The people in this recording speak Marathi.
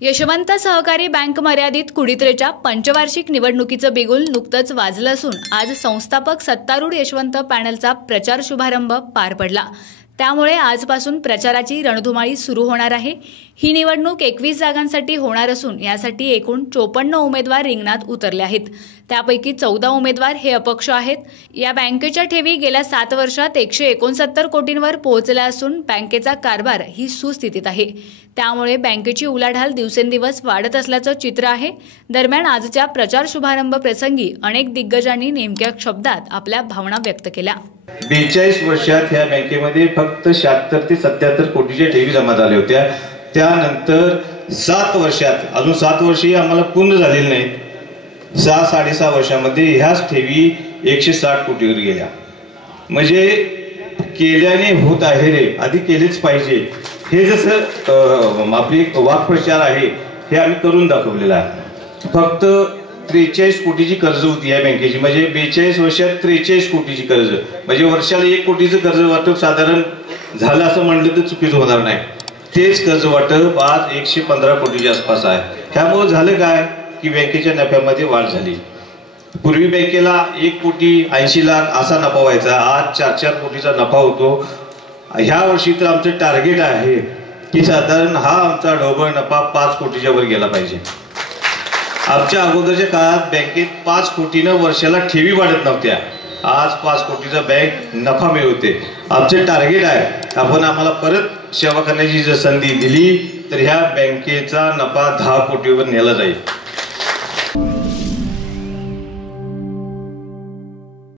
यशवंत सहकारी बँक मर्यादित कुडित्रेच्या पंचवार्षिक निवडणुकीचं बिगुल नुकतंच वाजलं असून आज संस्थापक सत्तारूढ यशवंत पॅनलचा प्रचार शुभारंभ पार पडला। त्यामुळे आजपासून प्रचाराची रणधुमाळी सुरू होणार आहे। ही निवडणूक 21 जागांसाठी होणार असून यासाठी एकूण 54 उमेदवार रिंगणात उतरले आहेत। त्यापैकी 14 उमेदवार हे अपक्ष आहेत। या बँकेच्या ठेवी गेल्या 7 वर्षात 169 कोटींवर पोहोचल्या असून बँकेचा कारभार ही सुस्थितीत आहे। त्यामुळे बँकेची उलाढाल दिवसेंदिवस वाढत असल्याचं चित्र आहे। दरम्यान आजच्या प्रचार शुभारंभ प्रसंगी अनेक दिग्गजांनी नेमक्या शब्दात आपल्या भावना व्यक्त केल्या। 42 वर्षात ह्या बँकेमध्ये फक्त 76 ते 77 कोटीच्या ठेवी जमा झाल्या होत्या। त्यानंतर 7 वर्षात अजून 7 वर्षही आम्हाला पूर्ण झालेली नाहीत। 6-6.5 वर्षामध्ये ह्याच ठेवी 160 कोटीवर गेल्या। म्हणजे केल्याने होत आहे रे, आधी केलेच पाहिजे हे जसं आपली वाक्प्रचार आहे हे आम्ही करून दाखवलेला आहे। फक्त 43 कोटीची कर्ज होती या बँकेची, म्हणजे 42 वर्षात 43 कोटीची कर्ज, म्हणजे वर्षाला 1 कोटीचं कर्ज वाटप साधारण झालं असं म्हणलं तर चुकीचं होणार नाही। तेच कर्ज वाटप आज 115 कोटीच्या आसपास आहे। त्यामुळे झालं काय की बँकेच्या नफ्यामध्ये वाढ झाली। पूर्वी बँकेला 1 कोटी 80 लाख असा नफा व्हायचा, आज 4-4 कोटीचा नफा होतो। ह्या वर्षी तर आमचं टार्गेट आहे की साधारण हा आमचा ढोबळ नफा 5 कोटीच्या वर गेला पाहिजे। आमच्या अगोदरच्या काळात बँकेत 5 कोटीनं वर्षाला ठेवी वाढत नव्हत्या, आज 5 कोटीचा बँक नफा मिळवते। आमचे टार्गेट आहे आपण आम्हाला परत सेवा करण्याची जर संधी दिली तर ह्या बँकेचा नफा 10 कोटीवर नेला जाईल।